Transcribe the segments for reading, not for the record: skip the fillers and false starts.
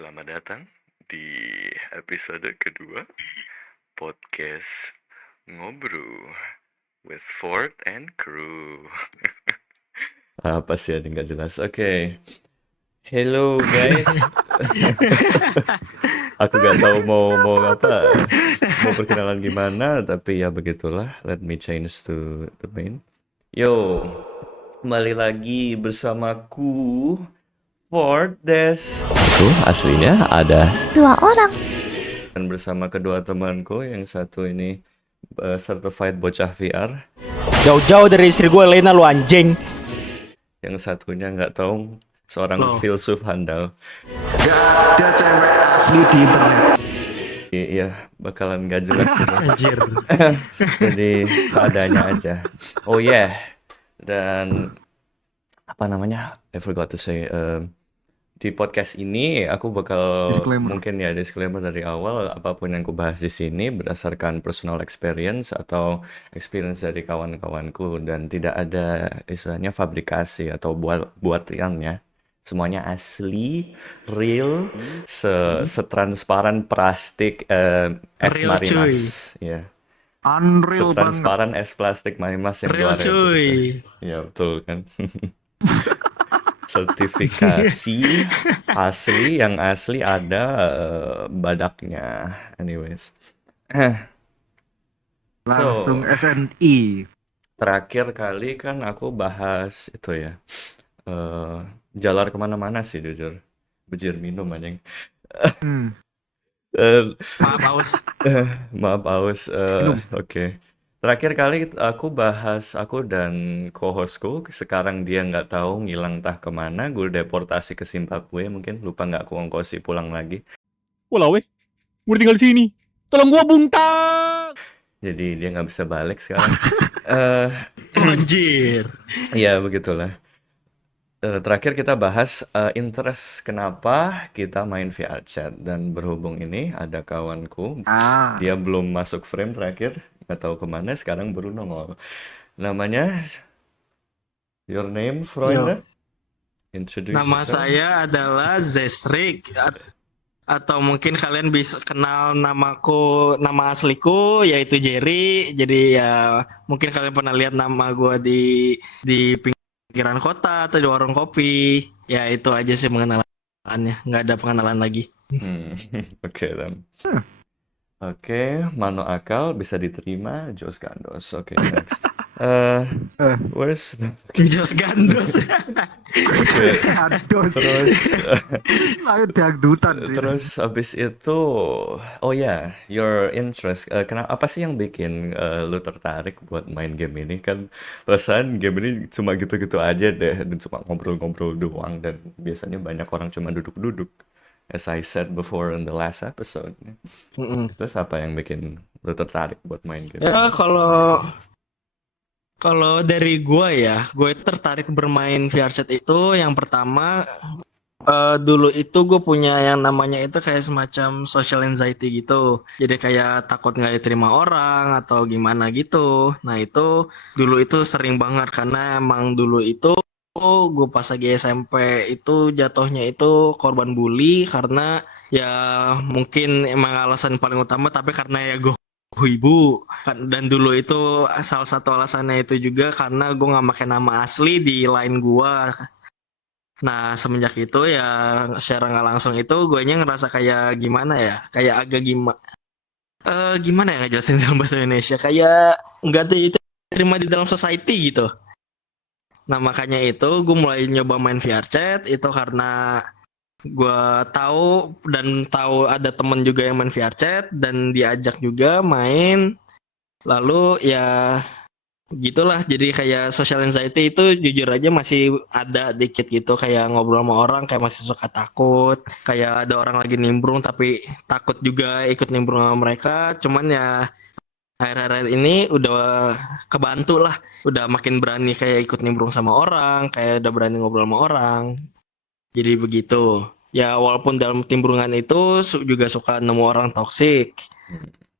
Selamat datang di episode kedua podcast Ngobrol with Ford and Crew. Apa sih yang nggak jelas? Oke. Hello guys. Aku nggak tahu mau apa, mau perkenalan gimana, tapi ya begitulah. Let me change to the main. Yo, kembali lagi bersamaku Ford Des. Aku aslinya ada 2 orang. dan bersama kedua temanku, yang satu ini certified bocah VR, Jauh-jauh dari istri gue, Lena, lu anjing. yang satunya nggak tahu, seorang Loh. filsuf handal. Gak ada cewek asli di internet. Iya, bakalan nggak jelas ini. Anjir. Jadi seadanya aja. Oh yeah, dan apa namanya? I forgot to say. Di podcast ini aku bakal Disclaimer. mungkin ya disclaimer dari awal, apapun yang aku bahas di sini berdasarkan personal experience atau experience dari kawan-kawanku, dan tidak ada istilahnya fabrikasi atau buatannya. Semuanya asli, real, setransparan plastik es Real, Marimas, ya. Unreal banget. Setransparan es plastik Marimas yang Real, keluar. cuy. Ya betul kan. Sertifikasi asli, yang asli ada badaknya. Anyways, Langsung SNI. terakhir kali kan aku bahas itu ya, jalar kemana-mana sih jujur, bejir minum anjing. Maaf, Aus. Maaf aus. Minum. Oke. Terakhir kali aku bahas, aku dan co-hostku, sekarang dia nggak tahu ngilang entah kemana, gue deportasi ke Zimbabwe, mungkin lupa nggak aku ongkosi pulang lagi. Walau weh, gue tinggal di sini. Tolong gue bungtang. Jadi dia nggak bisa balik sekarang. Anjir. Ya begitulah. Terakhir kita bahas interest kenapa kita main VR chat, dan berhubung ini ada kawanku, dia belum masuk frame terakhir, nggak tahu kemana, sekarang baru nongol. Namanya, your name, Freunde? Introduce Nama yourself. saya adalah Zestrik. Atau mungkin kalian bisa kenal namaku, nama asliku yaitu Jerry. Jadi ya mungkin kalian pernah lihat nama gue di pinggiran kota atau di warung kopi. Ya itu aja sih pengenalannya. Nggak ada pengenalan lagi. Oke, dan. Oke, Mano Akal bisa diterima, Jos Gandos. Oke, next. Where's Jos Gandos. Aduh. terus Ayo dangdutan. terus habis itu, oh ya, your interest. Kenapa, apa sih yang bikin lu tertarik buat main game ini? Kan perasaan game ini cuma gitu-gitu aja deh, dan cuma ngobrol-ngobrol doang, dan biasanya banyak orang cuma duduk-duduk. As I said before in the last episode. Terus apa yang bikin lu tertarik buat main game? Ya kalau dari gue tertarik bermain VR chat itu yang pertama dulu itu gue punya yang namanya itu kayak semacam social anxiety gitu. Jadi kayak takut nggak diterima orang atau gimana gitu. Nah itu dulu itu sering banget karena emang dulu itu gue pas lagi SMP itu jatuhnya itu korban bully karena ya mungkin emang alasan paling utama, tapi karena ya gue ibu kan, dan dulu itu salah satu alasannya itu juga karena gue nggak pakai nama asli di line gue. Nah semenjak itu ya secara nggak langsung itu gue ngerasa kayak gimana ya, kayak agak gimana ya ngejelasin dalam bahasa Indonesia, kayak nggak diterima di dalam society gitu. Nah makanya itu gue mulai nyoba main VR chat itu karena gue tahu ada temen juga yang main VR chat dan diajak juga main. Lalu ya gitulah, jadi kayak social anxiety itu jujur aja masih ada dikit gitu, kayak ngobrol sama orang kayak masih suka takut, kayak ada orang lagi nimbrung tapi takut juga ikut nimbrung sama mereka. Cuman ya akhir-akhir ini udah kebantu lah, udah makin berani kayak ikut nimbrung sama orang, kayak udah berani ngobrol sama orang. Jadi begitu. Ya walaupun dalam timbrungan itu juga suka nemu orang toksik.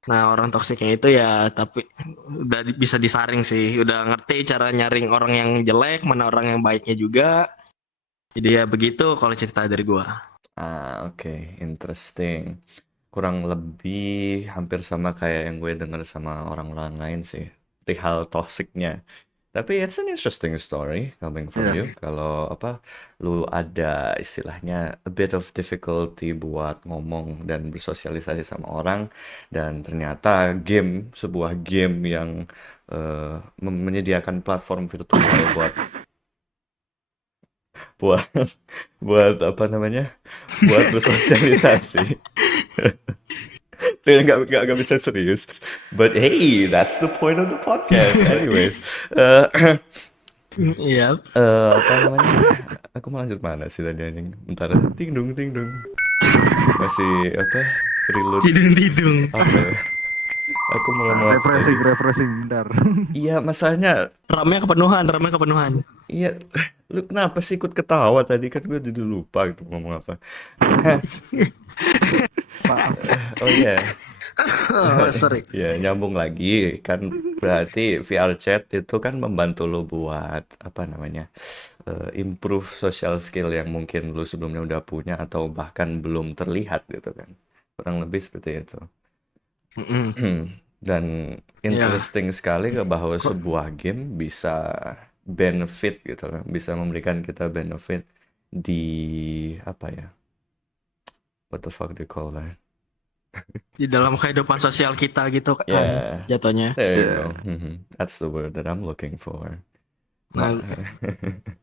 Nah orang toksiknya itu ya tapi udah bisa disaring sih, udah ngerti cara nyaring orang yang jelek, mana orang yang baiknya juga. Jadi ya begitu kalau cerita dari gua. Oke, interesting. Kurang lebih hampir sama kayak yang gue dengar sama orang-orang lain sih. Perihal toksiknya. Tapi it's an interesting story coming from Iya. you. Kalau apa, lu ada istilahnya a bit of difficulty buat ngomong dan bersosialisasi sama orang, dan ternyata sebuah game yang menyediakan platform virtual buat buat buat apa namanya, buat bersosialisasi. Saya nggak bisa serius. But hey, that's the point of the podcast. Anyways, eh Iya. apa namanya? Aku mau lanjut mana sih tadi anjing? Bentar, ting dung ting dung. Masih apa? Prelude Tidung-tidung. apa ya? Aku mau ngomong apa tadi? Refreshing bentar. Iya, masalahnya, Ramnya kepenuhan. iya, lu kenapa sih ikut ketawa tadi, kan gue jadi lupa gitu ngomong apa. Maaf. Oh iya. Oh, sorry. Ya, nyambung lagi kan, berarti VR chat itu kan membantu lo buat apa namanya, improve social skill yang mungkin lo sebelumnya udah punya atau bahkan belum terlihat gitu kan, kurang lebih seperti itu. Mm-mm. Dan Ya, interesting sekali ke bahwa Kok sebuah game bisa benefit gitu kan, bisa memberikan kita benefit di apa ya, what the fuck do you call that? di dalam kehidupan sosial kita gitu kan Yeah, jatuhnya. there you ya go. That's the word that I'm looking for. Nah, Ma-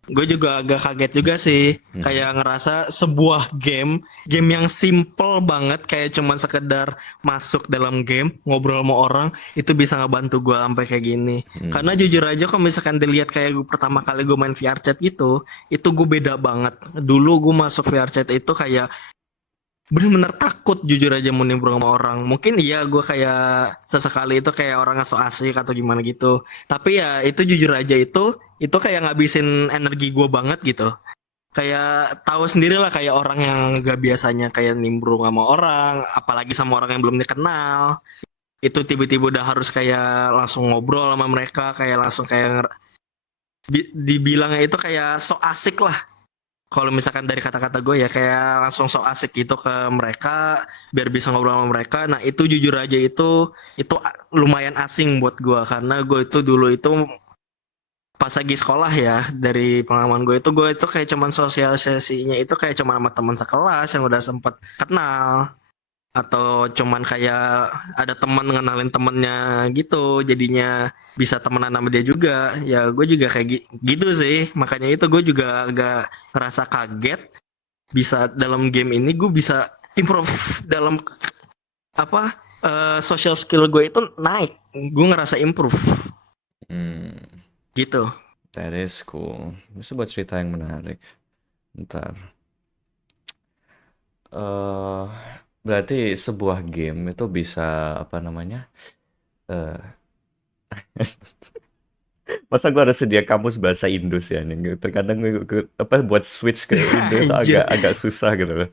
gue juga agak kaget juga sih, Mhm. kayak ngerasa sebuah game yang simple banget, kayak cuman sekedar masuk dalam game, ngobrol sama orang, itu bisa ngebantu gue sampai kayak gini. Karena Hmm. jujur aja kalau misalkan dilihat kayak gue pertama kali gue main VR chat itu gue beda banget. Dulu gue masuk VR chat itu kayak bener-bener takut jujur aja mau nimbrung sama orang. Mungkin iya gue kayak sesekali itu kayak orangnya so asik atau gimana gitu. Tapi ya itu jujur aja itu kayak ngabisin energi gue banget gitu. Kayak tahu sendiri lah kayak orang yang gak biasanya kayak nimbrung sama orang, apalagi sama orang yang belum dikenal. Itu tiba-tiba udah harus kayak langsung ngobrol sama mereka, kayak langsung kayak dibilangnya itu kayak so asik lah, kalau misalkan dari kata-kata gue ya kayak langsung so asik gitu ke mereka biar bisa ngobrol sama mereka. Nah itu jujur aja itu lumayan asing buat gue, karena gue itu dulu itu pas lagi sekolah ya, dari pengalaman gue itu kayak cuman sosialisasinya itu kayak cuman sama teman sekelas yang udah sempet kenal, atau cuman kayak ada teman ngenalin temennya gitu, jadinya bisa temenan sama dia juga. Ya gue juga kayak gitu sih, makanya itu gue juga agak ngerasa kaget bisa dalam game ini gue bisa improve dalam apa, social skill gue itu naik, gue ngerasa improve Hmm. gitu. That is cool. Itu buat cerita yang menarik. Ntar. eh Berarti sebuah game itu bisa apa namanya? eh Masa gue harus sedia kamus bahasa Indo sih anjing. Terkadang apa buat switch ke Indo itu agak Anjir, agak susah gitu loh.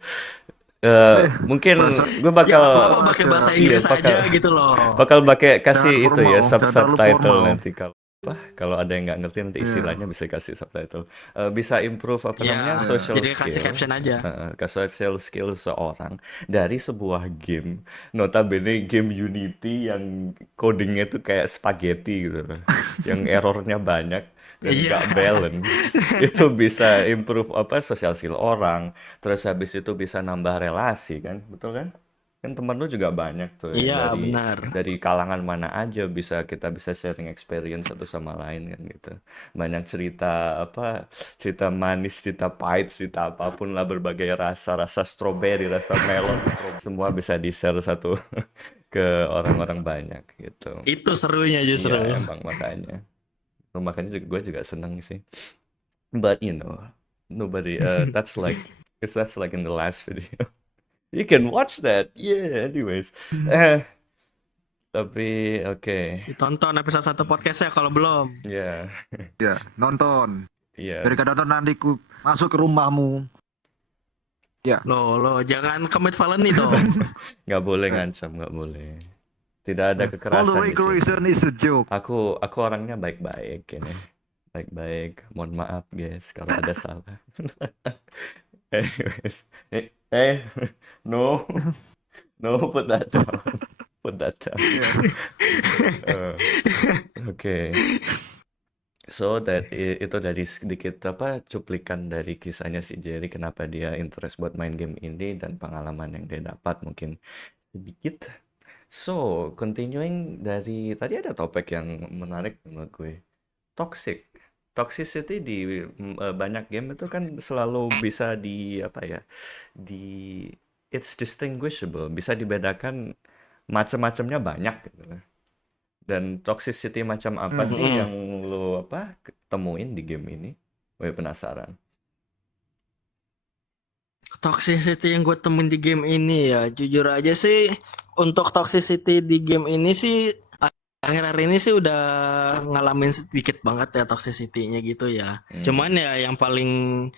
Mungkin bahasa gue ya bakal, nggak apa-apa Indo pakai aja. bahasa iya, Inggris aja gitu loh. bakal pakai Jangan kasih itu ya, formal, jangan terlalu subtitle formal. nanti kalau apa, kalau ada yang nggak ngerti nanti Iya, istilahnya bisa kasih subtitle. Bisa improve apa namanya, Ya iya. social jadi kasih skill, caption aja. ke social skill seorang dari sebuah game, notabene game Unity yang codingnya tuh kayak spaghetti gitu loh, yang errornya banyak dan Iya. nggak balance. Itu bisa improve apa, social skill orang, terus habis itu bisa nambah relasi kan, betul kan? Kan temen lu juga banyak tuh yang Iya dari benar. kalangan mana aja, kita bisa sharing experience satu sama lain kan gitu. Banyak cerita apa, cerita manis, cerita pahit, cerita apapun lah, berbagai rasa, rasa stroberi, rasa melon, semua bisa di-share satu ke orang-orang banyak gitu. Itu serunya justru. Iya emang makanya. Makanya gue juga seneng sih. But you know, nobody that's like in the last video. You can watch that. Yeah, anyways. Eh, tapi oke. Ditonton episode 1 podcastnya kalau belum. Ya, Ya, nonton. iya. Daripada nonton nanti ku masuk ke rumahmu. Ya, Lo jangan commit felony dong. Nggak boleh eh, ngancam, nggak boleh. Tidak ada all the kekerasan di sini. regulation is a joke. Aku orangnya baik-baik ini. Baik-baik. Mohon maaf guys kalau ada salah. Anyways, no, no, put that down, put that down. Uh, Oke. So itu dari sedikit cuplikan dari kisahnya si Jerry kenapa dia interest buat main game ini dan pengalaman yang dia dapat mungkin sedikit. So, continuing dari tadi ada topik yang menarik menurut gue. Toxic. Toxicity di banyak game itu kan selalu bisa di it's distinguishable, bisa dibedakan macam-macamnya banyak gitu. Dan toxicity macam apa sih yang lo temuin di game ini? Gue penasaran. Toxicity yang gue temuin di game ini ya, jujur aja sih untuk toxicity di game ini sih akhir-akhir ini sih udah ngalamin sedikit banget ya toxicity-nya gitu ya. Cuman ya yang paling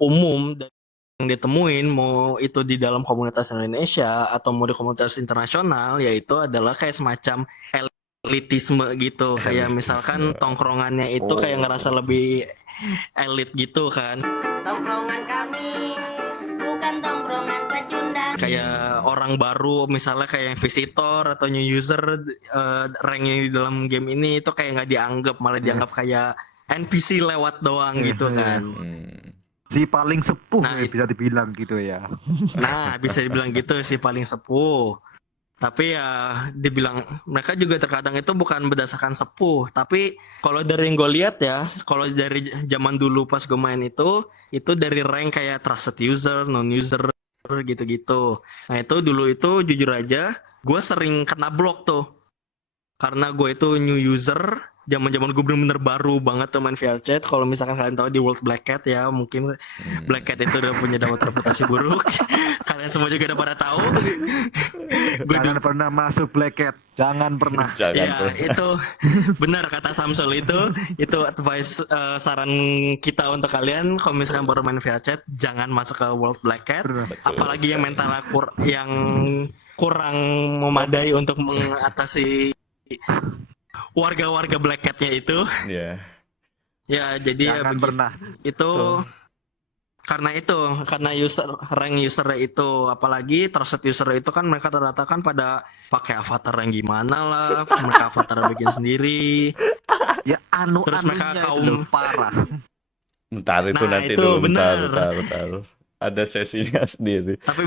umum dan yang ditemuin mau itu di dalam komunitas Indonesia atau mau di komunitas internasional yaitu adalah kayak semacam elitisme gitu. Kayak misalkan tongkrongannya itu kayak ngerasa lebih elit gitu kan. Tongkrongan kami bukan tongkrongan pecundang. Kayak orang baru misalnya kayak visitor atau new user ranknya di dalam game ini itu kayak nggak dianggap, malah dianggap kayak NPC lewat doang gitu kan. Si paling sepuh Nah, bisa dibilang gitu ya. Nah, bisa dibilang gitu sih paling sepuh. Tapi ya dibilang mereka juga terkadang itu bukan berdasarkan sepuh, tapi kalau dari yang gue lihat ya, kalau dari zaman dulu pas gue main itu dari rank kayak trusted user, non user gitu-gitu. Nah itu dulu itu jujur aja gue sering kena block tuh, karena gue itu new user. Zaman-zaman gue bener-bener baru banget tuh main VRChat. Kalau misalkan kalian tahu di World Black Cat ya, mungkin Black Cat itu udah punya dapat reputasi buruk. Kalian semua juga udah pada tahu. Jangan pernah masuk Black Cat. Jangan pernah. Ya itu benar kata Samsul itu advice saran kita untuk kalian kalau misalkan baru main VRChat jangan masuk ke World Black Cat. Apalagi yang mentalnya yang kurang memadai untuk mengatasi warga-warga Black Cat-nya itu. Iya. Ya, jadi Jangan pernah. Itu karena rank user itu, apalagi trusted user itu kan mereka ternyata kan pada pakai avatar yang gimana lah, mereka avatar bikin sendiri. Ya Terus mereka kaum parah. Bentar itu Nah, nanti itu dulu, bentar. benar. Ada sesinya sendiri. Tapi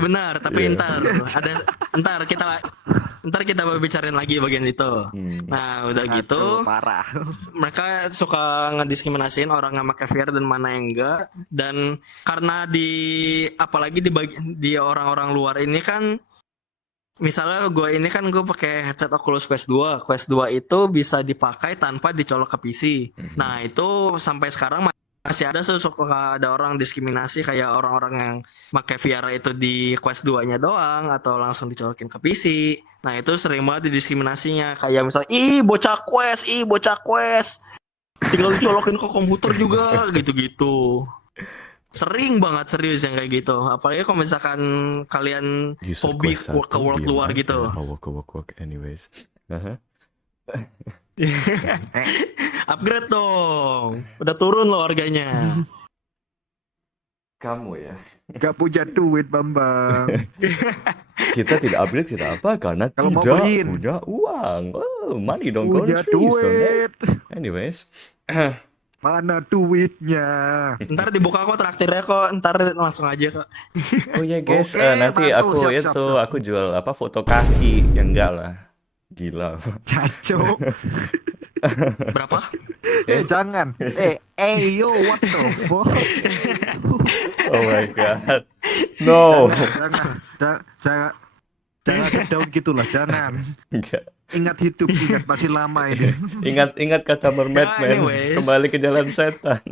ntar kita bicarain lagi bagian itu. Nah udah gitu Parah. mereka suka ngediskriminasiin orang yang pakai VR dan mana yang enggak, dan karena apalagi di orang-orang luar ini kan, misalnya gue pakai headset Oculus Quest 2 itu bisa dipakai tanpa dicolok ke PC. Nah itu sampai sekarang masih suka ada orang diskriminasi kayak orang-orang yang pakai VR itu di Quest 2-nya doang atau langsung dicolokin ke PC. Nah, itu sering banget didiskriminasinya, kayak misalnya bocah Quest. Tinggal dicolokin ke komputer juga gitu-gitu. Sering banget serius yang kayak gitu. Apalagi kalau misalkan kalian hobi ke world luar gitu. Work anyways. Upgrade dong. Udah turun loh harganya. Kamu ya. Gak punya duit Bambang. Kita tidak upgrade, kita apa? Karena Kalau mau tidak beliin. punya uang. Oh, money don't go Punya to trees, don't it? duit. Anyways. Mana duitnya? Ntar dibuka kok traktirnya kok. Ntar langsung aja kok. Oh ya guys, Oke, nanti mantul, aku siap. aku jual foto kaki. Ya enggak lah. Gila. Caco. Berapa? Jangan. Yo, what the fuck? Oh my god. No. Jangan sedown gitulah, jangan. Enggak. Ingat hidup, ingat masih lama ini. Ingat kata mermaid, man. anyways. Kembali ke jalan setan.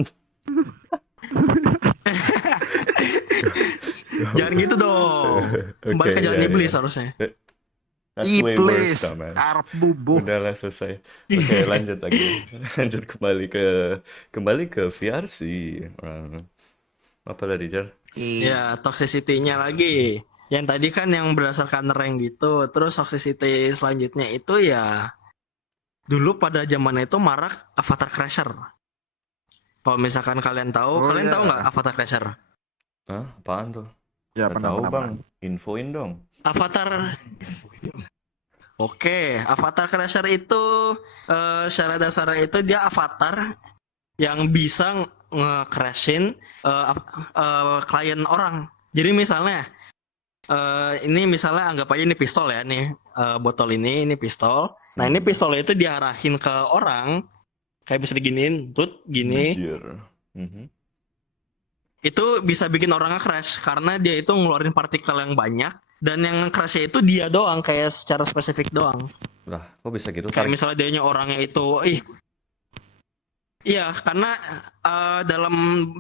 Jangan gitu dong. Kembali ke jalan iblis harusnya. That's way worse, Iblis, dumbass. Arab bubuh. Udahlah selesai. Oke, lanjut lagi. Lanjut kembali ke VR sih. Apa tadi, Jar? Ya, toxicity-nya lagi. Yang tadi kan yang berdasarkan rank gitu. Terus toxicity selanjutnya itu ya dulu pada zaman itu marak avatar crasher. Kalau misalkan kalian tahu, Oh, kalian iya. tahu nggak Avatar Crasher? Hah? Apaan tuh? Ya, Nggak pernah, tahu pernah, bang. pernah. Infoin dong. Avatar. Oke, Avatar Crasher itu secara dasarnya itu dia avatar yang bisa nge-crashin klien orang. Jadi misalnya ini misalnya anggap aja ini pistol ya nih, botol ini pistol. Nah ini pistolnya itu diarahin ke orang kayak bisa diginiin, tut gini. Anjir. Mhm. Itu bisa bikin orangnya crash karena dia itu ngeluarin partikel yang banyak dan yang crashnya itu dia doang kayak secara spesifik doang. Lah, kok bisa gitu? Kayak Tarik. misalnya dianya orangnya itu iya karena dalam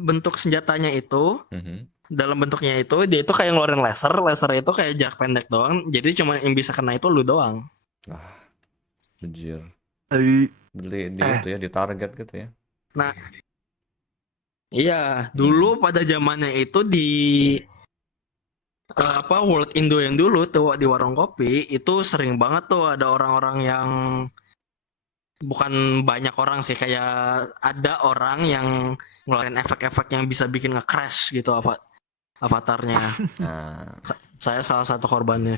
bentuk senjatanya itu Mhm. dalam bentuknya itu dia itu kayak ngeluarin laser itu kayak jarak pendek doang, jadi cuma yang bisa kena itu lu doang. Ah, anjir. Eh, Beli di itu ya, di target gitu ya. Nah iya dulu pada zamannya itu di World Indo yang dulu tuh di warung kopi itu sering banget tuh ada orang-orang yang bukan banyak orang sih, kayak ada orang yang ngeluarin efek-efek yang bisa bikin nge-crash gitu avatarnya. Nah, Saya salah satu korbannya.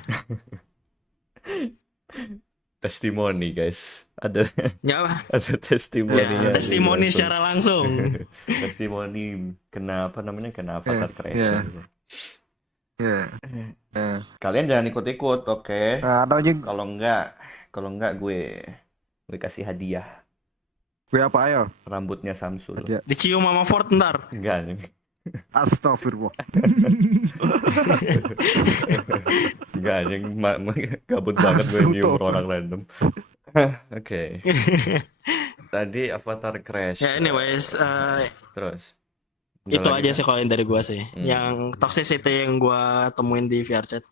testimoni guys. Ada Ya, ada testimoninya nih, testimoni langsung. secara langsung. Testimoni kena apa namanya? Kena Avatar Iya, Crasher. ya. Kalian jangan ikut-ikut, oke? Nah, ada anjing. Kalau enggak gue kasih hadiah Gue apa ya? rambutnya Samsul. Hadiah. Dicium sama Ford ntar. Enggak nih. Astagfirullah. Enggak anjing, gabut banget gue nyium Suto. orang random. Oke. Tadi Avatar Crash. Ya anyways, Terus ada itu lagi aja nggak? sih kalau yang dari gua sih. Yang toxicity yang gua temuin di VRChat.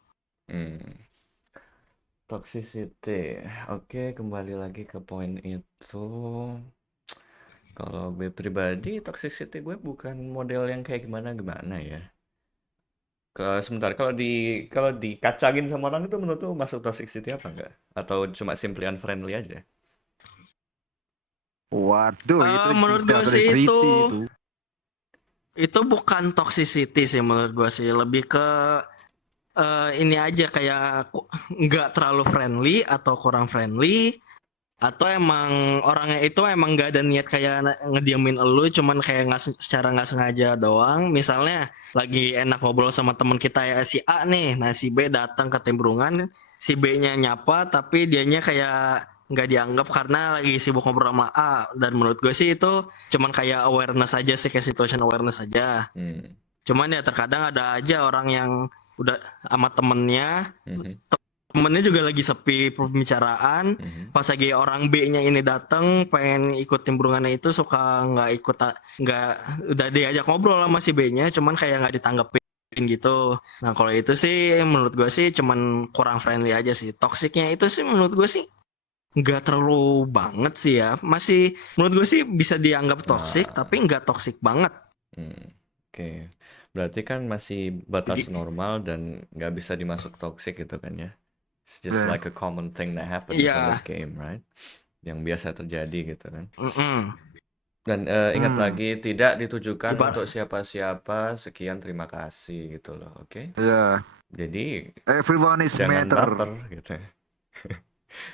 Toxicity. Oke, kembali lagi ke poin itu. Kalau gue pribadi, toxicity gue bukan model yang kayak gimana-gimana ya. Sebentar, kalau dikacangin sama orang itu menurut lu masuk toxicity apa enggak? Atau cuma simply unfriendly aja? Waduh, itu Menurut sudah gue sih treaty itu bukan toxicity sih menurut gue sih, lebih ke ini aja kayak nggak terlalu friendly atau kurang friendly, atau emang orangnya itu emang nggak ada niat kayak ngediamin elu, cuman kayak secara nggak sengaja doang. Misalnya lagi enak ngobrol sama teman kita ya si A nih, nah si B datang ke timbrungan, si B-nya nyapa tapi dianya kayak nggak dianggap karena lagi sibuk ngobrol sama A. Dan menurut gue sih itu cuman kayak awareness aja sih, kayak situation awareness aja. Cuman ya terkadang ada aja orang yang udah sama temennya juga lagi sepi pembicaraan, pas lagi orang B-nya ini datang pengen ikut timbrungannya itu suka nggak udah diajak ngobrol sama si B-nya cuman kayak nggak ditanggepin gitu. Nah kalau itu sih menurut gue sih cuman kurang friendly aja sih. Toksiknya itu sih menurut gue sih nggak terlalu banget sih ya, masih menurut gue sih bisa dianggap toksik tapi nggak toksik banget. Oke. Berarti kan masih batas normal dan nggak bisa dimasuk toxic gitu kan ya? It's just like a common thing that happens in this game, right? Yang biasa terjadi gitu kan. Dan ingat lagi, tidak ditujukan untuk siapa-siapa, sekian terima kasih gitu loh, oke? Iya. Jadi Everyone is jangan matter. baper gitu.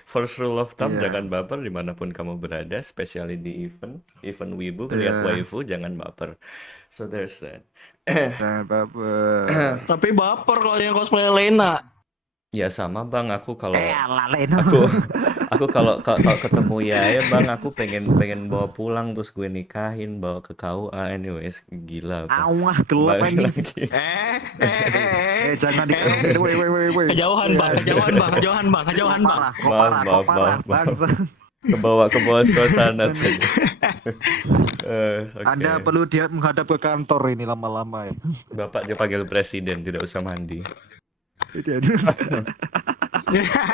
First rule of thumb, jangan baper dimanapun kamu berada, especially di event wibu, lihat waifu, jangan baper. So there's that. Jangan baper. Tapi baper kalau yang cosplay Lena. Ya sama bang, aku kalau Leno. aku kalau ketemu ya bang, aku pengen bawa pulang terus gue nikahin, bawa ke KUA. Anyways, gila apa? Awah, gelap Balik anjing. lagi. Jangan di woi. Kejauhan bang. Kau parah. Bangsa. Ke bawah suasana tadi. Oke. Anda perlu dia menghadap ke kantor ini lama-lama ya. Bapak dipanggil presiden, tidak usah mandi.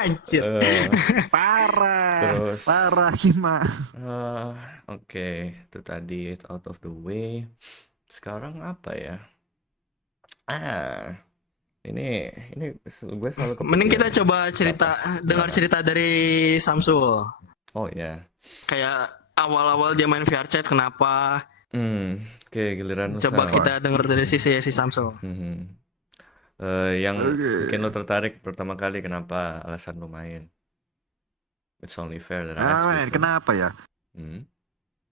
Anjir. Terus Parah Kima. Oke, itu tadi out of the way. Sekarang apa ya? Ini gue selalu Mending kita kepikiran. coba dengar cerita dari Samsul. Oh ya. Kayak awal-awal dia main VRChat kenapa Oke, giliran lu Coba Sam. kita denger dari sisi si Samsul. Mhm. Yang bikin lo tertarik pertama kali kenapa alasan lo main? It's only fair that I ask Nah, gitu. kenapa ya? Hmm.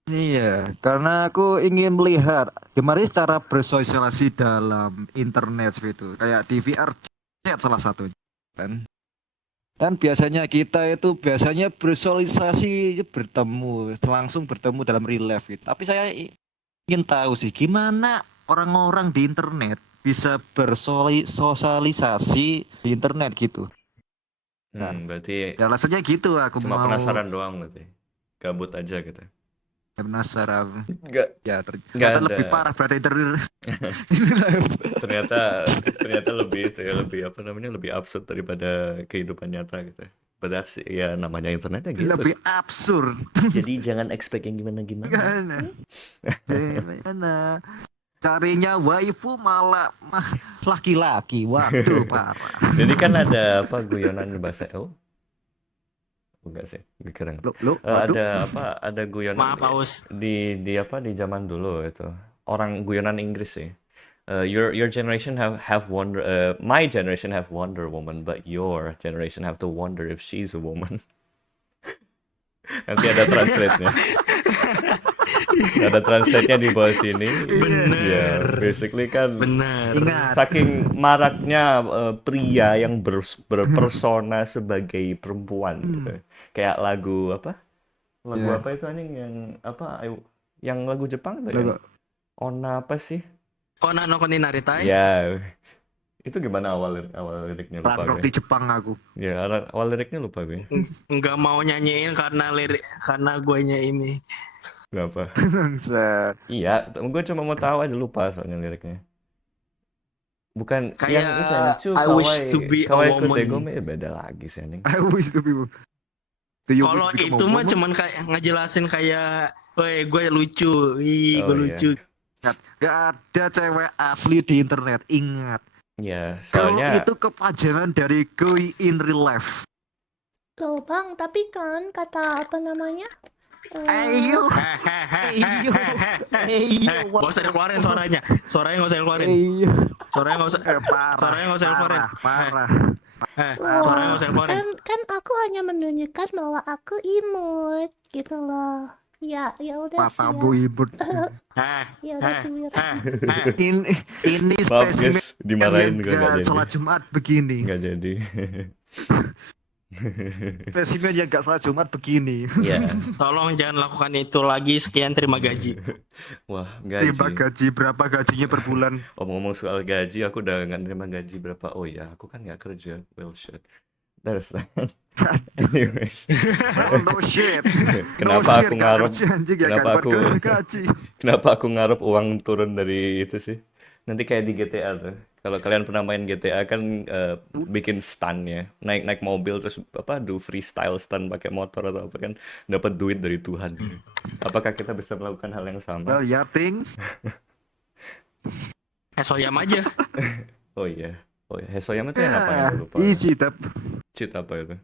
Iya, karena aku ingin melihat gimana sih cara bersosialisasi dalam internet gitu. Kayak di VR chat salah satunya kan. Dan biasanya kita itu biasanya bersosialisasi bertemu, langsung bertemu dalam real life gitu. Tapi saya ingin tahu sih gimana orang-orang di internet bisa bersosialisasi di internet gitu. Nah, Berarti ya alasannya gitu aku cuma mau penasaran doang berarti. Gabut aja gitu. penasaran. Enggak Ya enggak ternyata ada. lebih parah berarti internet. Ternyata lebih itu ya, lebih apa namanya, lebih absurd daripada kehidupan nyata gitu. Padahal sih ya namanya internet ya gitu. Lebih absurd. Jadi jangan expect yang gimana-gimana. Gimana? Gimana? Carinya waifu malah laki-laki. Waduh, parah. Jadi kan ada apa guyonan bahasa enggak sih, keren. Waduh. Ada guyonan Maaf Aus. di apa di zaman dulu itu. Orang guyonan Inggris sih. Your generation have Wonder my generation have Wonder Woman, but your generation have to wonder if she's a woman. Nanti ada translate-nya. Ada translate-nya di bawah sini. Bener. Ya, basically kan Bener. Ingat. saking maraknya pria yang berpersona sebagai perempuan gitu. Kayak lagu apa? Lagu Yeah. apa itu anjing yang apa? Yang lagu Jepang tuh Lagu- yang Ona apa sih? Ona no Koni Naritai. Ya, itu gimana awal liriknya lupa Rangkok gue. di Jepang aku. Ya, awal liriknya lupa gue. Nggak mau nyanyiin karena guanya ini. Kenapa? Bangsa. Iya, gue cuma mau tahu aja, lupa soalnya liriknya. Bukan Kayak yang itu yang I wish to be a Kawaii woman. Kutegome, beda lagi sih anjing. I wish to be. Do you Kalau wish to become itu a mah woman? cuman kayak ngejelasin kayak, weh gue lucu, ih gue Oh, iya. lucu. Gak ada cewek asli di internet. Ingat. Ya, Kalau soalnya itu kepanjangan dari Goi in real life. Loh bang, tapi kan kata apa namanya? Ayo. Ayo. Ayo. Gak usah dikeluarin suaranya. Suaranya gak usah dikeluarin. Ayo. Suaranya gak usah. Parah. Suaranya nggak usah dikeluarin. Parah. Suaranya gak usah dikeluarin. kan aku hanya menunjukkan bahwa aku imut gitu loh. Ya udah sih Matamu ya. ibu. Ya udah sih Wir. Ini maaf spesimen guys, dimarahin gue yang nggak gak jadi. sholat Jumat begini. Nggak jadi. Spesimen yang gak sholat Jumat begini. Ya, Tolong jangan lakukan itu lagi. Sekian terima gaji. wah Terima gaji. gaji berapa gajinya per bulan? Ngomong soal gaji, aku udah nggak nerima gaji berapa. Oh ya, aku kan nggak kerja. Well shit. There's that. Anyways, Oh, no shit. kenapa No aku shit, gak ngarep? kerja, anjing, ya Kenapa kan, aku? buat gaji. Kenapa aku ngarep uang turun dari itu sih? Nanti kayak di GTA tuh. Kalau kalian pernah main GTA kan bikin stun ya, naik mobil terus apa do freestyle stun pakai motor atau apa kan dapat duit dari Tuhan. Apakah kita bisa melakukan hal yang sama? Well, ya ting. Soyam aja. Oh iya. Hesoyama itu yang apa ya? Aku lupa. Easy tap. Cheat apa itu?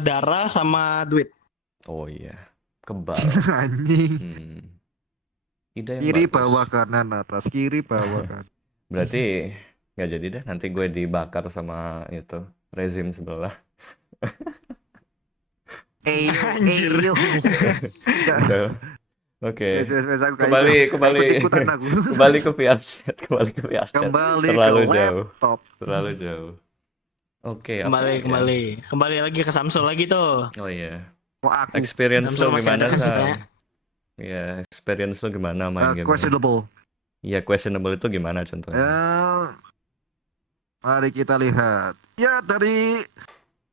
Darah sama duit. Oh iya. Kebal. Anjing. Ide yang Kiri bagus. bawah kanan atas, kiri bawah kanan. Berarti nggak jadi deh. Nanti gue dibakar sama itu rezim sebelah. Anjir. Udah. Oke. Kembali Kembali ke VR chat. Kembali Terlalu ke jauh. laptop. Terlalu jauh. Oke, apa ya? Kembali lagi ke Samsul lagi tuh. Oh iya. Oh, aku Experience Samsul lo masih gimana, ada kan Sam? kitanya? Iya, experience lo gimana main game ini? questionable. Iya, questionable itu gimana contohnya? Mari kita lihat. Ya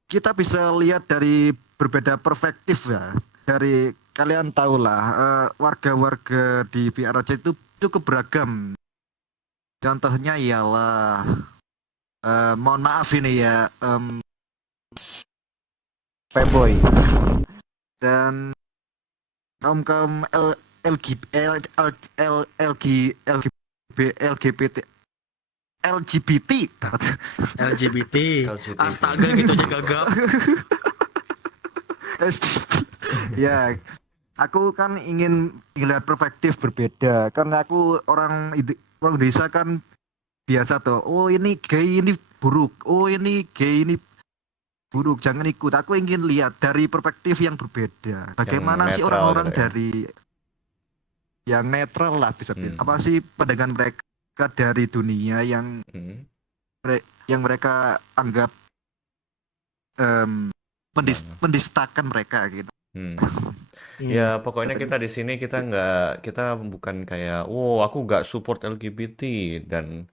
kita bisa lihat dari berbeda perspektif ya. Dari kalian tahulah warga-warga di VRC itu cukup beragam. Contohnya ialah mohon maaf ini ya fanboy dan kaum LGBT LGBT. Astaga gitu aja gagap. ya Aku kan ingin lihat perspektif berbeda. Kan aku orang Indonesia kan biasa tuh. Oh ini gay ini buruk. Oh ini gay ini buruk. Jangan ikut. Aku ingin lihat dari perspektif yang berbeda. Bagaimana sih netral orang-orang gitu ya. dari yang netral lah bisa Hmm. apa sih pandangan mereka dari dunia yang Hmm. mereka anggap mendistakan mereka gitu. Hmm. Hmm. Ya pokoknya kita di sini kita bukan kayak, wow aku nggak support LGBT dan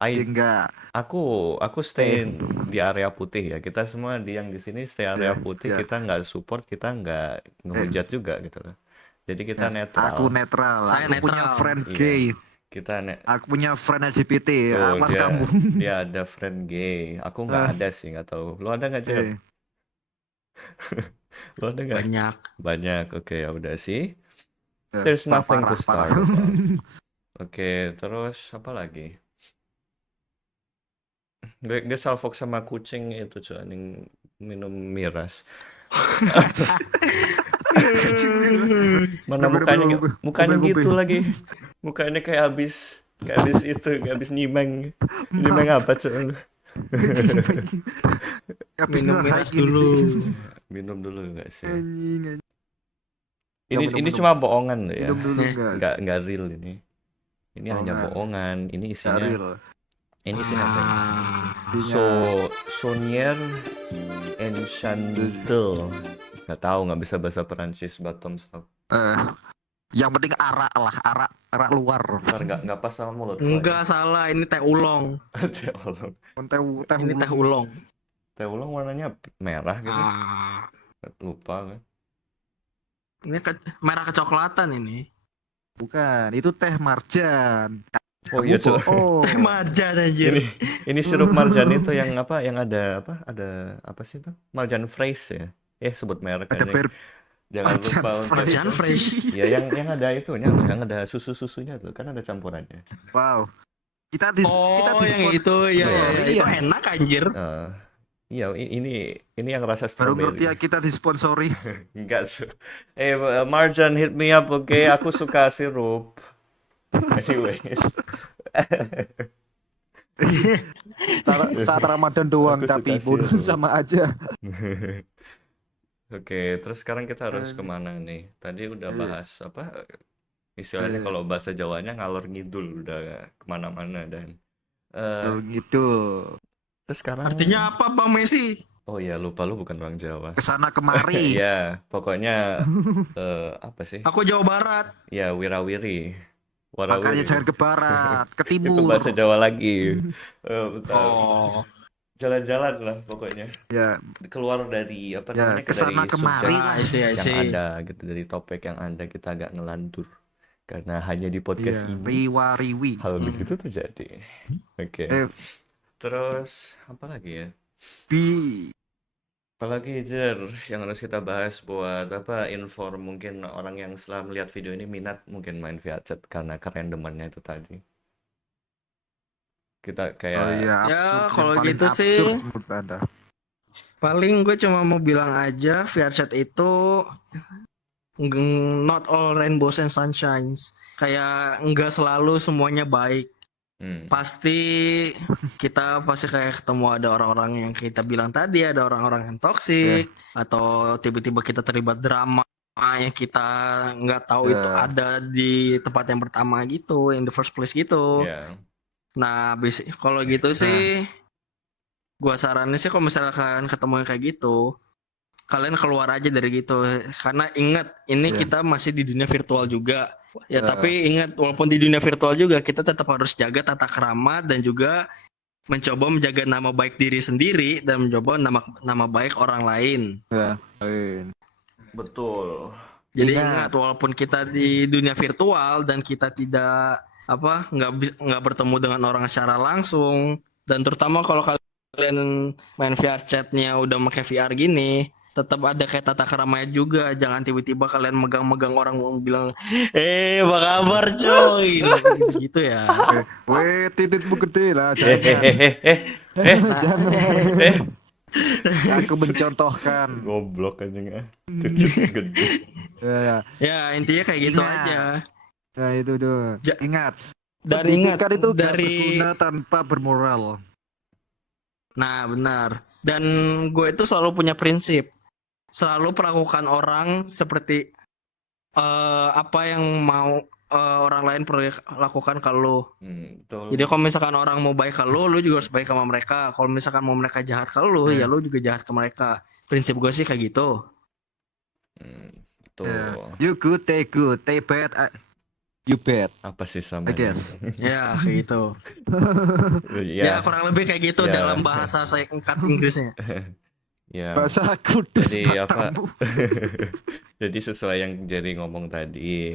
Enggak. aku stay di area putih ya. Kita semua yang di sini stay area Ya, putih. ya. Kita nggak support, kita nggak ngehujat juga gitu loh. Jadi kita Ya, netral. aku netral. Saya Aku punya netral. friend Iya. gay. Kita Aku punya friend LGBT. Tuh, Awas dia kamu. dia ada friend gay. Aku nggak Ah. ada sih, nggak tahu. Lo ada nggak, Jer? Eh, Lo ada nggak? Banyak. Banyak. Oke, ya udah sih. There's parah, nothing to parah. start about. Oke, terus apa lagi? Gue salfok sama kucing itu cuy, anjing minum miras. Mana mukanya mukanya Kuping. gitu lagi. Mukanya kayak habis nyimeng. Nyimeng apa cuy? Habis Minum nge-hike miras ini, dulu. cuy. Minum dulu enggak sih? Anjing. Ini minum. cuma bohongan loh ya. Minum dulu guys. Enggak real ini. Ini hanya bohongan. Ini Nggak isinya real. ini isinya apa ya? Ah. Sonier Enchantel. Nggak tahu, nggak bisa bahasa Perancis, bottoms up. Yang penting arak luar. Ntar nggak pas sama mulut. Enggak salah, ini teh ulong. Teh ulong. Teh Ini teh ulong. Teh ulong warnanya merah gitu. Ah. Lupa kan. Ini merah kecoklatan ini. Bukan, itu teh marjan. Oh iya cuy. Oh, Teh marjan anjir. Ini sirup marjan itu yang apa? Yang ada apa sih itu? Marjan fresh ya. Sebut merek ada aja. Jangan marjan lupa untuk Marjan fresh. ya yang ada itunya loh, yang ada susunya tuh kan ada campurannya. Wow. Kita Oh, yang dispon- itu ya, Sorry, itu ya. enak anjir. Iya ini yang rasa Baru ngerti ya strawberry. kita disponsori. Enggak Marjan hit me up, oke? Aku suka sirup. Anyways. Saat Ramadan doang Aku tapi suka bodoh sirup. sama aja. Oke, terus sekarang kita harus kemana nih? Tadi udah bahas apa? Istilahnya kalau bahasa Jawanya ngalor ngidul udah kemana-mana dan Gitu. terus sekarang Artinya apa Bang Messi? oh ya lupa lu bukan orang Jawa. Kesana kemari. Iya, pokoknya apa sih? Aku Jawa Barat. Ya wirawiri. Makanya Warawiri. jangan ke barat, ke Itu timur. bahasa Jawa lagi. Bentar. Oh. Jalan-jalan lah pokoknya. Ya, Keluar dari apa Ya, namanya kesana dari kemari subjek lah. I yang see. ada gitu, dari topik yang ada kita agak ngelantur karena hanya di podcast iya, ini riwa-riwi. hal begitu terjadi. Oke. Eh, Terus apa lagi ya? bi Apalagi Jer yang harus kita bahas buat apa inform mungkin orang yang setelah melihat video ini minat mungkin main via chat karena kerandomannya itu tadi. Kita kayak Oh iya, Ya, absurd. kalau Yang paling gitu sih. absurd menurut Anda. Paling gue cuma mau bilang aja VRChat itu not all rainbows and sunshines. Kayak nggak selalu semuanya baik. Pasti kita pasti kayak ketemu ada orang-orang yang kita bilang tadi, ada orang-orang yang toksik atau tiba-tiba kita terlibat drama yang kita nggak tahu itu ada di tempat yang pertama gitu, in the first place gitu. ya. Nah, kalau gitu sih, gua saranin sih kalau misalkan ketemu yang kayak gitu, kalian keluar aja dari gitu. Karena ingat, ini kita masih di dunia virtual juga. Ya, tapi ingat, walaupun di dunia virtual juga, kita tetap harus jaga tata krama dan juga mencoba menjaga nama baik diri sendiri dan mencoba nama baik orang lain. Betul. Jadi ingat, walaupun kita di dunia virtual dan kita tidak nggak bertemu dengan orang secara langsung, dan terutama kalau kalian main VR chatnya udah pakai VR gini, tetap ada kayak tata keramanya juga. Jangan tiba-tiba kalian megang-megang orang mau bilang, apa kabar coy, gitu ya. Weh, titikmu gede lah. Jangan. Jangan. Aku mencontohkan. Goblok anjing ah. Titiknya gede. Ya, Ya intinya kayak gitu Ingat. aja. nah itu tuh. Ja- Ingat, Dan ingat pendidikan itu gak dari berguna tanpa bermoral. Nah, benar. Dan gue itu selalu punya prinsip. Selalu perlakukan orang seperti apa yang mau orang lain perlu lakukan ke lu. Betul. Jadi kalau misalkan orang mau baik ke lu juga harus baik sama mereka. Kalau misalkan mau mereka jahat ke lu, ya lu juga jahat ke mereka. Prinsip gue sih kayak gitu. Betul. You good, they bad, you bad. Apa sih I sama guess. Ya, kayak gitu. Ya, Ya, kurang lebih kayak gitu Ya. dalam bahasa saya singkat Inggrisnya. ya. Bahasa kudus Jadi apa? matamu. Jadi sesuai yang Jerry ngomong tadi,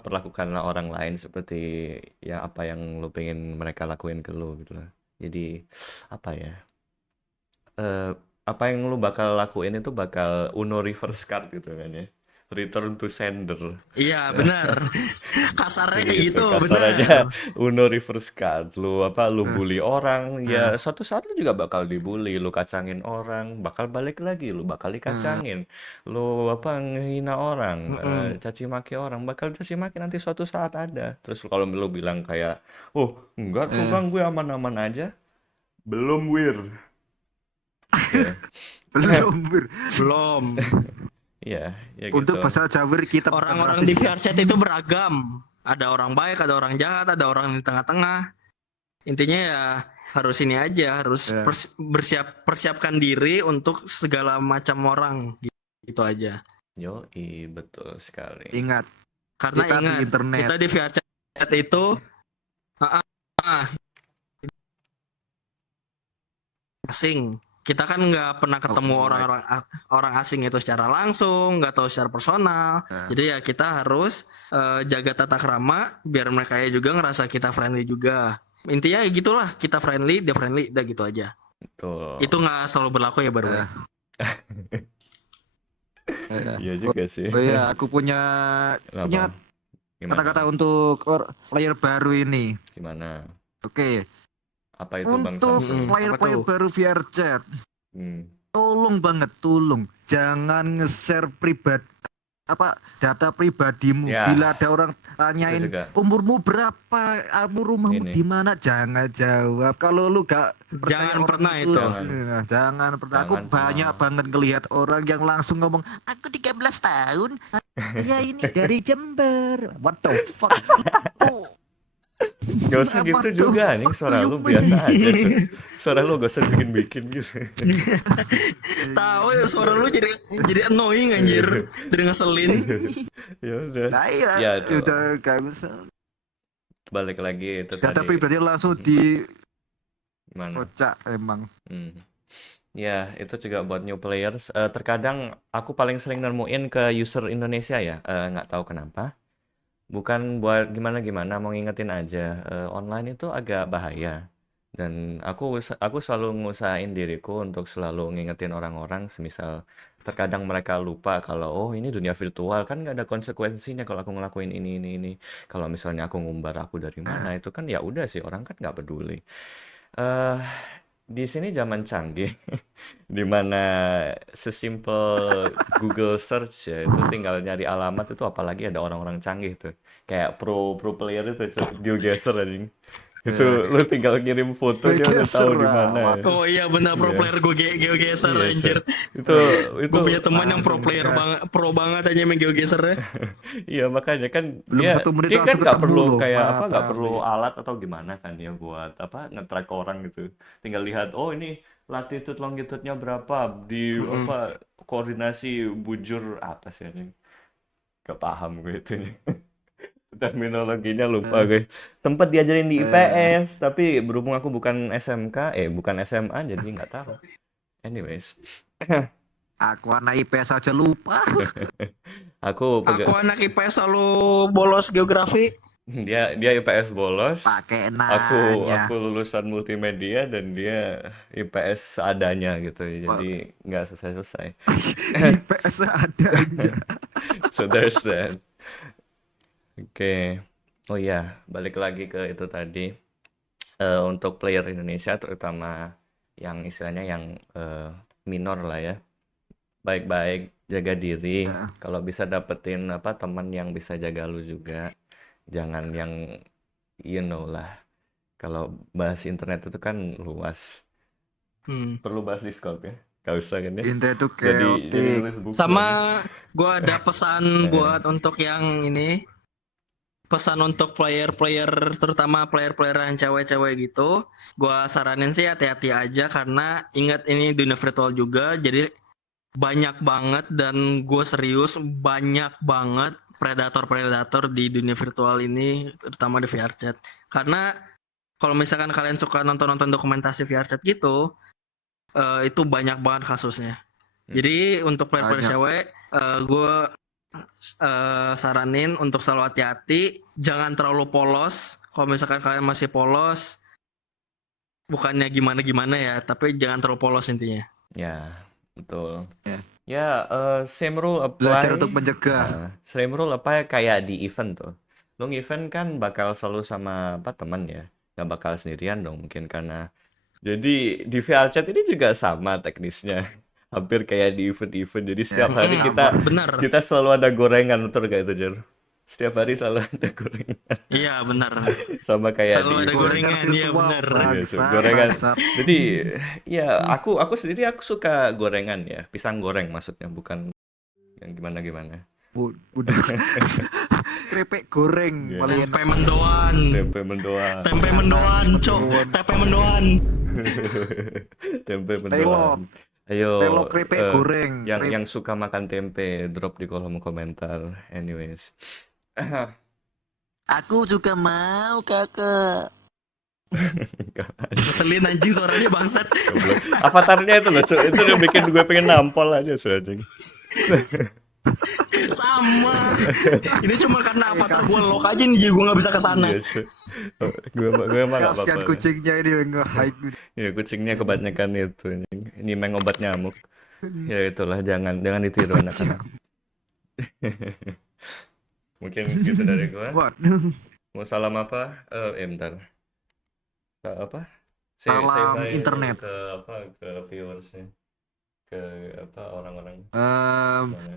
perlakukanlah orang lain seperti ya apa yang lu pengen mereka lakuin ke lu gitu lah. Jadi apa ya? Apa yang lu bakal lakuin itu bakal Uno reverse card gitu kan ya. Return to sender. Iya, benar. Kasarnya kayak gitu, Kasar benar. aja Uno reverse card. Lu bully orang, ya suatu saat lu juga bakal dibully. Lu kacangin orang, bakal balik lagi, lu bakal dikacangin. Lu ngehina orang, caci maki orang, bakal caci maki nanti suatu saat ada. Terus kalau lu bilang kayak, "Oh, enggak tuh Bang, gue aman-aman aja." Belum, Wir. Ya. Belum, Bir. Belum. Iya, ya Untuk gitu. bahasa Jawa kita bukan Orang-orang rasis di ya. VR chat itu beragam. Ada orang baik, ada orang jahat, ada orang di tengah-tengah. Intinya ya harus ini aja, harus Ya. persiapkan diri untuk segala macam orang. Gitu aja. Yoi, betul sekali. Ingat, Karena kita di ingat, internet. kita di VR chat itu asing. Kita kan nggak pernah ketemu orang asing itu secara langsung, nggak tahu secara personal. Jadi ya kita harus jaga tata krama biar mereka juga ngerasa kita friendly juga. Intinya ya gitulah, kita friendly, dia friendly, udah gitu aja. Betul. Itu nggak selalu berlaku ya baru. Iya juga sih. Oh iya, aku punya Kenapa? Gimana? kata-kata untuk player baru ini. Gimana? Oke, Apa itu Bang untuk Samsul? player-player Apa tuh? baru VR chat, tolong banget, tolong jangan nge-share data pribadimu. Ya, Bila ada orang tanyain juga. umurmu berapa, rumahmu Ini. di mana, jangan jawab. Kalau lu gak percaya Jangan orang pernah itu. jangan pernah. Aku Jangan banyak pernah. banget ngelihat orang yang langsung ngomong, aku 13 tahun, saya ini dari Jember. What the fuck? Oh, Gak usah gitu What the juga anjing, fuck suara do lu you biasa mean? aja. Suara lu gak usah bikin gitu. Tahu ya suara lu jadi annoying anjir, jadi ngeselin. Ya udah. Nah iya, Ya, itu. udah gak bisa. Balik lagi itu Data tadi. pribadi langsung Gimana? kocak emang. Ya, itu juga buat new players. Terkadang aku paling sering nemuin ke user Indonesia ya. Nggak tahu kenapa. Bukan buat gimana-gimana, mau ngingetin aja. Online itu agak bahaya. Dan aku selalu ngusahain diriku untuk selalu ngingetin orang-orang, semisal terkadang mereka lupa kalau oh ini dunia virtual kan nggak ada konsekuensinya kalau aku ngelakuin ini. Kalau misalnya aku ngumbar aku dari mana itu kan ya udah sih orang kan nggak peduli. Eh di sini zaman canggih, di mana sesimpel Google search ya itu tinggal nyari alamat itu, apalagi ada orang-orang canggih tuh, kayak pro player itu GeoGuessr anjing. Itu lu tinggal kirim foto dia udah tahu di mana. Oh iya benar, pro Iya. player gue GeoGuessr Iya, anjir. itu Gue punya teman yang pro player banget, pro banget aja main GeoGuessr ya. Iya makanya kan Belum dia 1 menit dia kan langsung nggak ketemu perlu loh, kayak apa, nggak mata perlu li. alat atau gimana kan dia buat nge-track orang gitu. Tinggal lihat oh ini latitude longitude-nya berapa di koordinasi bujur apa sih ini? Gak paham gue itu. Terminologinya lupa gue. Sempat diajarin di IPS, tapi berhubung aku bukan SMK, bukan SMA jadi nggak tahu. Anyways, Aku anak IPS aja lupa. aku Aku anak IPS selalu bolos geografi. dia IPS bolos. Pakai Aku nanya. lulusan multimedia dan dia IPS seadanya gitu. Jadi nggak selesai. IPS adanya. So there's that. Oke. Oh iya, balik lagi ke itu tadi. Untuk player Indonesia terutama yang istilahnya yang minor lah ya. Baik-baik, jaga diri. Ya. Kalau bisa dapetin apa teman yang bisa jaga lu juga. Jangan yang you know lah. Kalau bahas internet itu kan luas. Hmm. Perlu bahas Discord ya? Gak usah kan ya? Internet itu Jadi chaotic. nulis buku aja. Sama gue ada pesan buat untuk yang ini, pesan untuk player-player, terutama player-player yang cewek-cewek gitu. Gue saranin sih hati-hati aja, karena ingat ini dunia virtual juga, jadi banyak banget, dan gue serius, banyak banget predator-predator di dunia virtual ini, terutama di VRChat. Karena kalau misalkan kalian suka nonton-nonton dokumentasi VRChat gitu, itu banyak banget kasusnya. Jadi untuk player-player Banyak. cewek, gue saranin untuk selalu hati-hati, jangan terlalu polos. Kalau misalkan kalian masih polos, bukannya gimana-gimana ya, tapi jangan terlalu polos intinya. Ya, betul. Ya. Ya, same rule Belajar apply. untuk mencegah. Same rule apply kayak di event tuh. Lu event kan bakal selalu sama apa teman ya, nggak bakal sendirian dong mungkin karena. Jadi di VR chat ini juga sama teknisnya, hampir kayak di event-event. Jadi setiap hari Bener. kita selalu ada gorengan, betul gak itu Jer? Setiap hari selalu ada gorengan, Iya bener. sama kayak Selalu di ada event. gorengan, iya virtual, bener. Iya, bangsat, gorengan. bangsat. Jadi ya aku sendiri aku suka gorengan ya, pisang goreng maksudnya, bukan yang gimana-gimana. Udah keripik goreng Iya. paling enak. Tempe mendoan. Tempe mendoan. Tempe mendoan, cok. Tempe mendoan. Tempe Telo. mendoan. Ayo, Telo keripik goreng. yang suka makan tempe drop di kolom komentar. Anyways. Aku juga mau, kakak. Ngeselin anjing suaranya bangsat. Goblok. Avatarnya itu loh, Cuk. Itu udah bikin gue pengen nampol aja anjing. Sama. Ini cuma karena avatar gue lock aja nih, jadi gue nggak bisa kesana. Yes. Gue mah gak Kasihan apa-apa. kucingnya ini nge-hype. Ya kucingnya kebanyakan itu anjing. Ini main obat nyamuk. Ya itulah, jangan ditiru anak-anak. Mungkin segitu dari gue. Waduh. Mau salam apa? Bentar. Apa? Salam Say hi internet. ke apa? Ke viewersnya. Ke apa orang-orang. Em, Mana?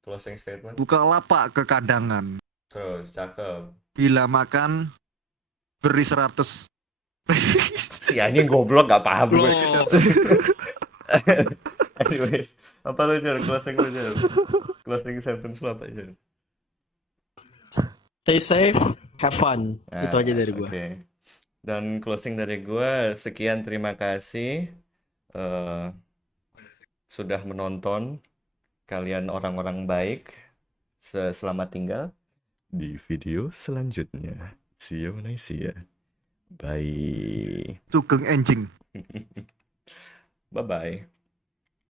Closing statement. buka lapak ke kadangan. Terus cakep. Bila makan beri 100. Si anjing goblok gak paham gue. Bro, Anyways, apa lu Jar? Closing lu Jar? Closing sentence lu apa Jar? stay safe, have fun. Itu aja dari gue. Oke. Dan closing dari gue, sekian, terima kasih sudah menonton. Kalian orang-orang baik. Selamat tinggal di video selanjutnya. See you when I see ya. Bye. Sugeng enjing. Bye-bye.